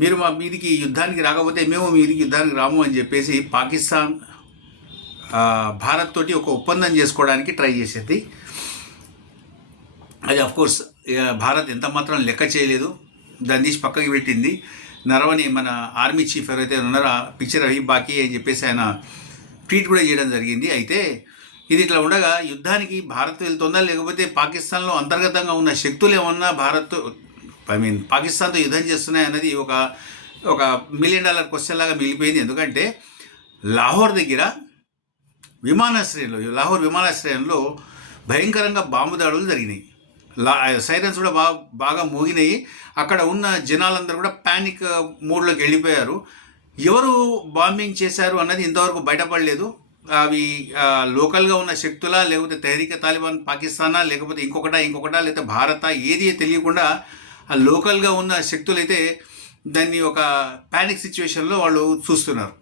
మీరు మా మీదికి యుద్ధానికి రాకపోతే మేము మీదికి యుద్ధానికి రాము అని చెప్పేసి పాకిస్తాన్ భారత్ తోటి ఒక ఒప్పందం చేసుకోవడానికి ట్రై చేసేది. అది అఫ్కోర్స్ భారత్ ఎంత మాత్రం లెక్క చేయలేదు, దాన్ని తీసి పక్కకి పెట్టింది. నరవని మన ఆర్మీ చీఫ్ ఎవరైతే ఉన్నారో పిక్చర్ అవి బాకీ అని చెప్పేసి ఆయన ట్వీట్ కూడా చేయడం జరిగింది. అయితే ఇది ఇట్లా ఉండగా యుద్ధానికి భారత్ వెళ్తుందా, లేకపోతే పాకిస్తాన్లో అంతర్గతంగా ఉన్న శక్తులు ఏమన్నా పాకిస్తాన్తో యుద్ధం చేస్తున్నాయి అన్నది ఒక ఒక $1 మిలియన్ క్వశ్చన్ లాగా మిగిలిపోయింది. ఎందుకంటే లాహోర్ దగ్గర లాహోర్ విమానాశ్రయంలో భయంకరంగా బాంబు దాడులు జరిగినాయి. సైరన్స్ కూడా బాగా మోగినాయి. అక్కడ ఉన్న జనాలందరూ కూడా ప్యానిక్ మూడ్లోకి వెళ్ళిపోయారు. ఎవరు బాంబింగ్ చేశారు అన్నది ఇంతవరకు బయటపడలేదు. అవి లోకల్గా ఉన్న శక్తులా, లేకపోతే తెహ్రీకే తాలిబాన్ పాకిస్తానా, లేకపోతే ఇంకొకటా లేకపోతే భారత, ఏది తెలియకుండా ఆ లోకల్గా ఉన్న శక్తులైతే దాన్ని ఒక ప్యానిక్ సిచ్యువేషన్లో వాళ్ళు చూస్తున్నారు.